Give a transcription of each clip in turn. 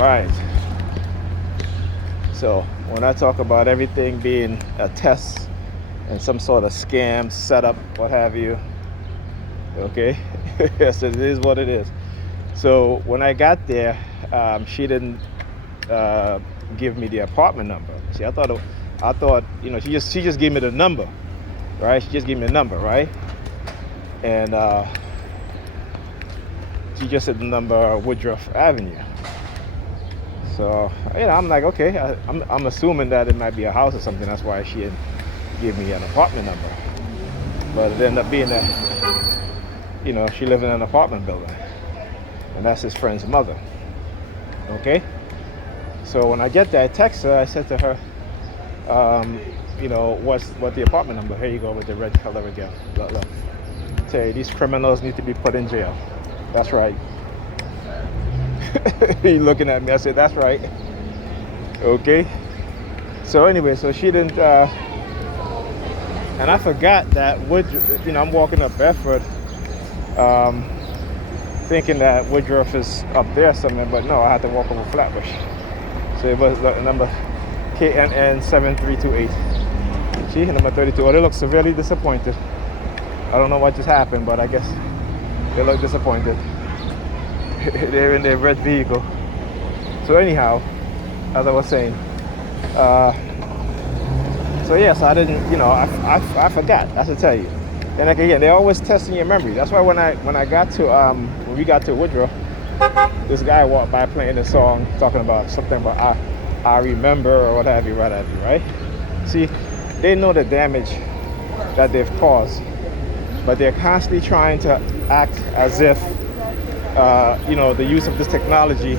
right. So when I talk about everything being a test and some sort of scam, setup, what have you, okay, yes, it is what it is. So when I got there, she didn't give me the apartment number. See, I thought, she just gave me the number, right? She just gave me the number, right? And she just said the number Woodruff Avenue. So, I'm like, okay, I'm assuming that it might be a house or something. That's why she didn't give me an apartment number. But it ended up being that, she lived in an apartment building. And that's his friend's mother. Okay? So when I get there, I text her, I said to her, what's the apartment number? Here you go with the red color again. Look. Tell you, these criminals need to be put in jail. That's right. He looking at me. I said, that's right. Okay. So anyway, so she didn't, and I forgot that I'm walking up Bedford, thinking that Woodruff is up there somewhere, but no, I had to walk over Flatbush. So it was the number KNN 7328. See, number 32. Oh, they look severely disappointed. I don't know what just happened, but I guess they look disappointed. They're in their red vehicle. So anyhow, as I was saying, so yes, I didn't, I forgot. I should tell you. And like, again, they're always testing your memory. That's why when we got to Woodruff, this guy walked by playing a song talking about something about I remember or what have you, right? See, they know the damage that they've caused, but they're constantly trying to act as if the use of this technology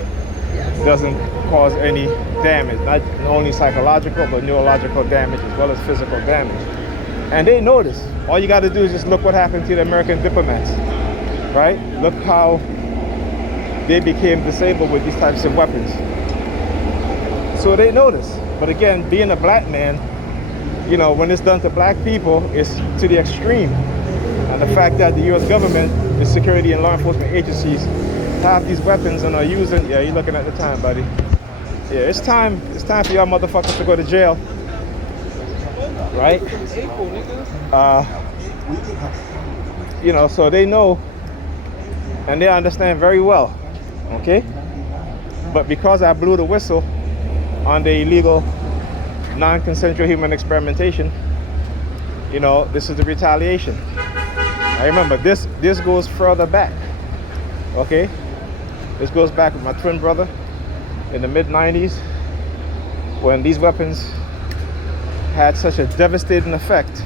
doesn't cause any damage, not only psychological but neurological damage as well as physical damage. And they know this. All you got to do is just look what happened to the American diplomats, right? Look how they became disabled with these types of weapons. So they know this. But again, being a black man, when it's done to black people, it's to the extreme. And the fact that the U.S. government, the security and law enforcement agencies have these weapons and are using, yeah, you're looking at the time, buddy. Yeah, it's time for y'all motherfuckers to go to jail. Right? So they know and they understand very well. Okay? But because I blew the whistle on the illegal non-consensual human experimentation, this is the retaliation. I remember this goes further back. Okay? This goes back with my twin brother in the mid-90s when these weapons had such a devastating effect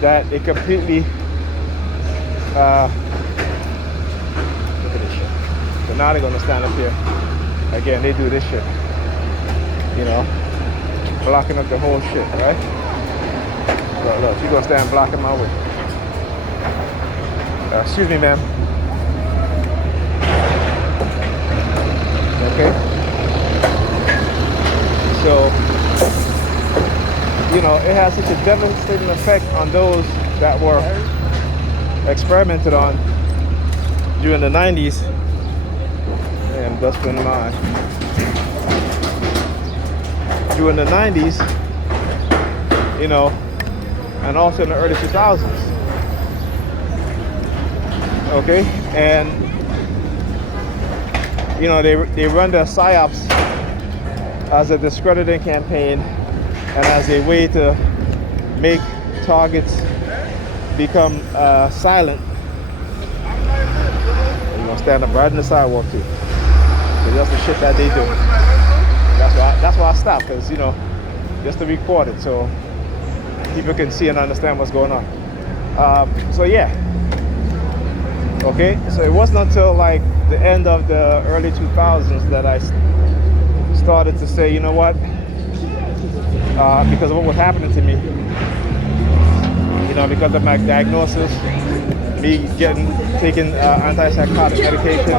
that it completely look at this shit. So now they're gonna stand up here. Again, they do this shit. Blocking up the whole shit, right? Look, she's gonna stand blocking my way. Excuse me, ma'am. Okay. So, it has such a devastating effect on those that were experimented on during the 90s. And that's been mine. During the 90s, and also in the early 2000s. Okay? And, they run their PSYOPs as a discrediting campaign and as a way to make targets become silent. You're gonna stand up right on the sidewalk too. So that's the shit that they do. That's why I stopped, because just to record it so people can see and understand what's going on. So yeah. Okay, so it wasn't until like the end of the early 2000s that I started to say, you know what? Because of what was happening to me, because of my diagnosis, me taking antipsychotic medication,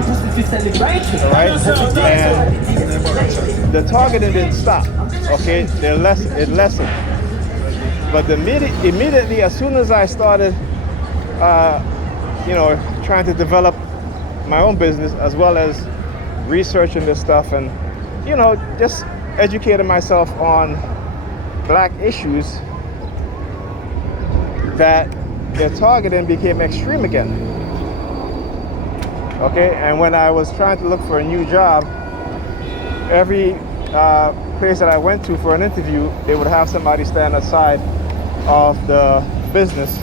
all right? And the targeting didn't stop, okay? It lessened. But immediately, as soon as I started, trying to develop my own business as well as researching this stuff and, just educating myself on black issues, that their targeting became extreme again. Okay, and when I was trying to look for a new job, every place that I went to for an interview, they would have somebody stand aside of the business,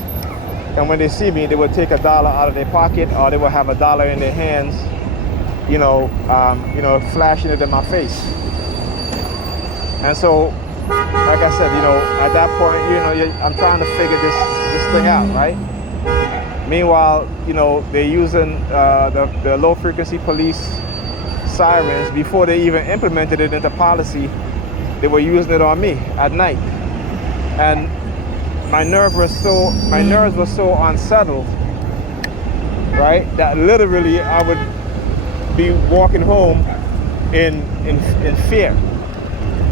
and when they see me, they would take $1 out of their pocket, or they would have $1 in their hands, flashing it in my face. And so, like I said, at that point, I'm trying to figure this thing out, right? Meanwhile, they're using the low frequency police sirens. Before they even implemented it into policy, they were using it on me at night. And my nerves were so unsettled, right, that literally I would be walking home in fear.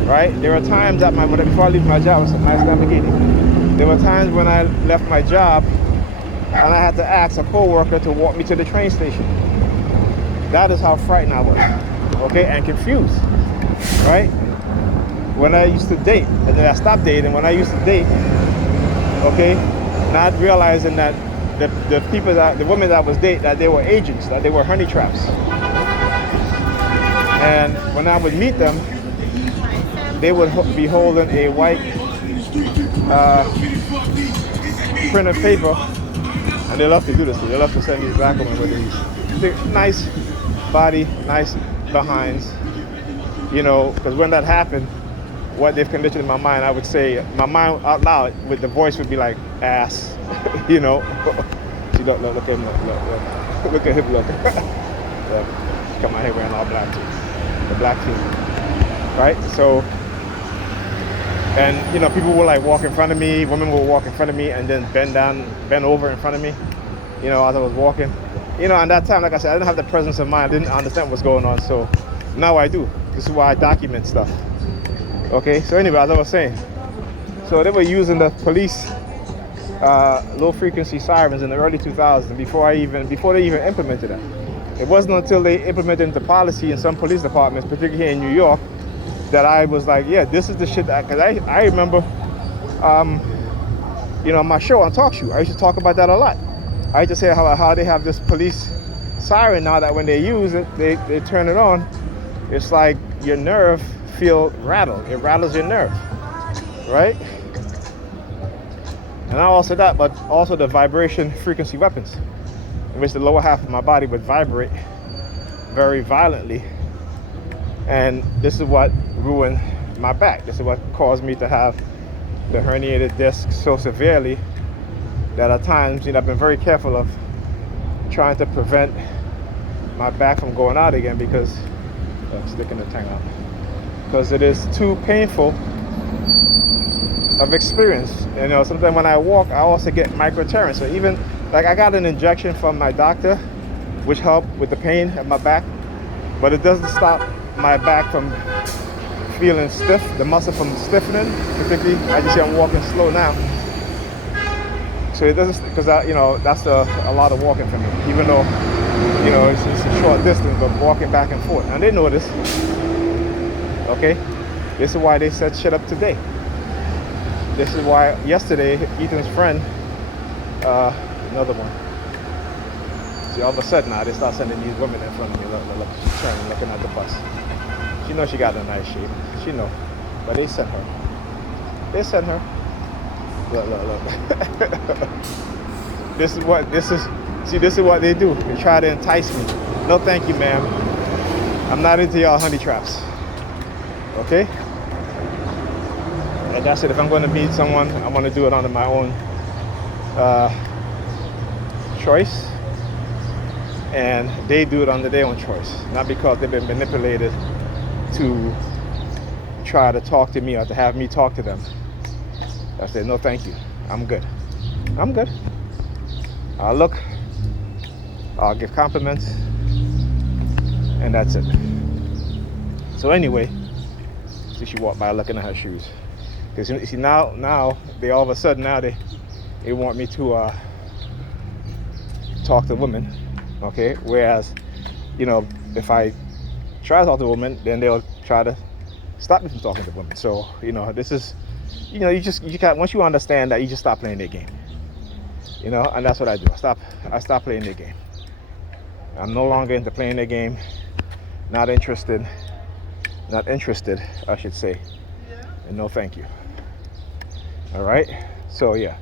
Right? There were times that before I leave my job, it was nice navigating. There were times when I left my job and I had to ask a co-worker to walk me to the train station. That is how frightened I was, okay, and confused, right? When I used to date, and then I stopped dating, when I used to date, okay, not realizing that the women that I was dating, that they were agents, that they were honey traps. And when I would meet them, they would be holding a white printed paper, and they love to do this. They love to send these black women with these nice body, nice behinds, because when that happened, what they've conditioned in my mind, I would say, my mind out loud, with the voice would be like, ass, See, look at him, look at him, look. Come out here wearing all black too, the black team, right? So, and people would like walk in front of me, women would walk in front of me and then bend over in front of me, as I was walking. And that time, like I said, I didn't have the presence of mind, I didn't understand what's going on, so now I do. This is why I document stuff. Okay, so anyway, as I was saying, so they were using the police low frequency sirens in the early 2000s before they even implemented that. It wasn't until they implemented into policy in some police departments, particularly here in New York, that I was like, yeah, this is the shit that, because I remember, on my show, on Talk Show, I used to talk about that a lot. I used to say how they have this police siren now that when they use it, they turn it on, it's like your nerve feel rattled. It rattles your nerve, right? And not also that, but also the vibration frequency weapons, in which the lower half of my body would vibrate very violently. And this is what ruined my back. This is what caused me to have the herniated disc so severely that at times, I've been very careful of trying to prevent my back from going out again, because I'm sticking the tang out, because it is too painful of experience. Sometimes when I walk, I also get micro tearing. So even like I got an injection from my doctor, which helped with the pain at my back, but it doesn't stop my back from feeling stiff, the muscle from stiffening, particularly. As you see, I'm walking slow now. So it doesn't, because that's a lot of walking for me, even though, it's a short distance, but walking back and forth. And they know this, okay? This is why they set shit up today. This is why yesterday, Ethan's friend, another one, see, all of a sudden now they start sending these women in front of me. Look, she's turning, looking at the bus. She knows she got a nice shape. She know, but they sent her. They sent her. Look. This is what they do. They try to entice me. No, thank you, ma'am. I'm not into y'all honey traps. Okay? Like I said, if I'm going to meet someone, I want to do it under my own choice, and they do it under their own choice, not because they've been manipulated to try to talk to me or to have me talk to them. I said, no, thank you. I'm good. I'll look, I'll give compliments, and that's it. So anyway, see, she walked by looking at her shoes. Because you see, now they all of a sudden they want me to talk to women, okay? Whereas, if I try to talk to women, then they'll try to stop me from talking to women. So, this is, you can't, once you understand that, you just stop playing their game. And that's what I do. I stop playing their game. I'm no longer into playing their game. Not interested, I should say. And no thank you. All right? So, yeah.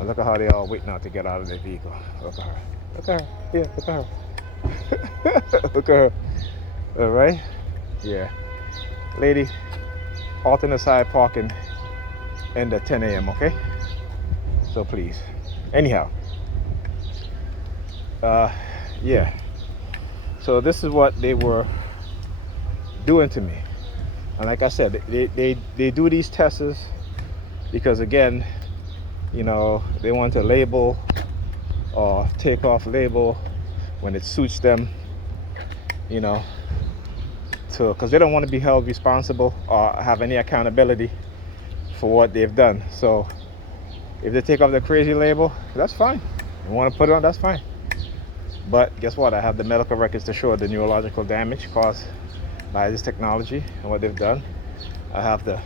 Look at how they all wait now to get out of their vehicle. Look at her. Look at her. Yeah, look at her. Look at her. All right? Yeah. Lady, alternate side parking in the 10 a.m., okay? So please. Anyhow. Yeah. So this is what they were doing to me. And like I said, they do these tests because, again, they want to label or take off label when it suits them, because they don't want to be held responsible or have any accountability for what they've done. So if they take off the crazy label, that's fine. You want to put it on, that's fine. But guess what? I have the medical records to show the neurological damage caused by this technology and what they've done. I have the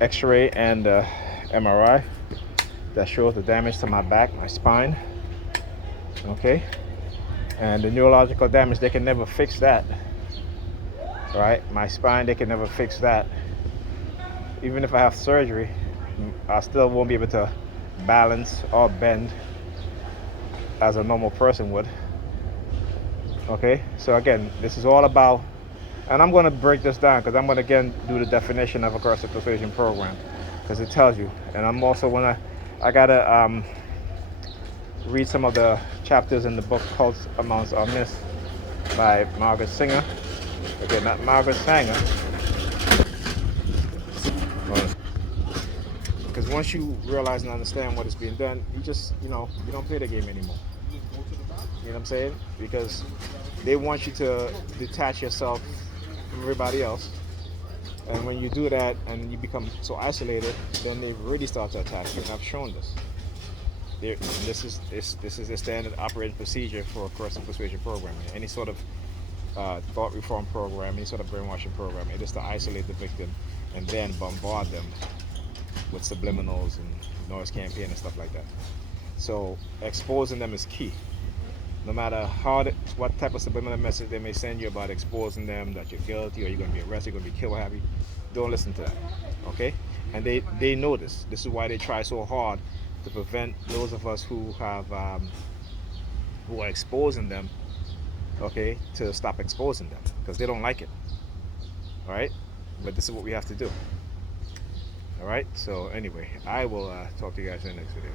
X-ray and the MRI that shows the damage to my back, my spine. Okay? And the neurological damage, they can never fix that. Right? My spine, they can never fix that. Even if I have surgery, I still won't be able to balance or bend as a normal person would. Okay? So again, this is all about, and I'm going to break this down because I'm going to again do the definition of a coercive persuasion program because it tells you. And I'm also I gotta read some of the chapters in the book called Amounts Are Missed by Margaret Singer. Okay, not Margaret Sanger. Because once you realize and understand what is being done, you just, you don't play the game anymore. You know what I'm saying? Because they want you to detach yourself from everybody else. And when you do that and you become so isolated, then they really start to attack you. And I've shown this. This is the standard operating procedure for a coercive persuasion program. Any sort of thought reform program, any sort of brainwashing program, it is to isolate the victim and then bombard them with subliminals and noise campaign and stuff like that. So exposing them is key. No matter what type of subliminal message they may send you about exposing them, that you're guilty or you're going to be arrested, you're going to be killed, what have you, don't listen to that. Okay? And they know this. This is why they try so hard to prevent those of us who have who are exposing them, okay, to stop exposing them because they don't like it. All right? But this is what we have to do. All right? So anyway, I will talk to you guys in the next video.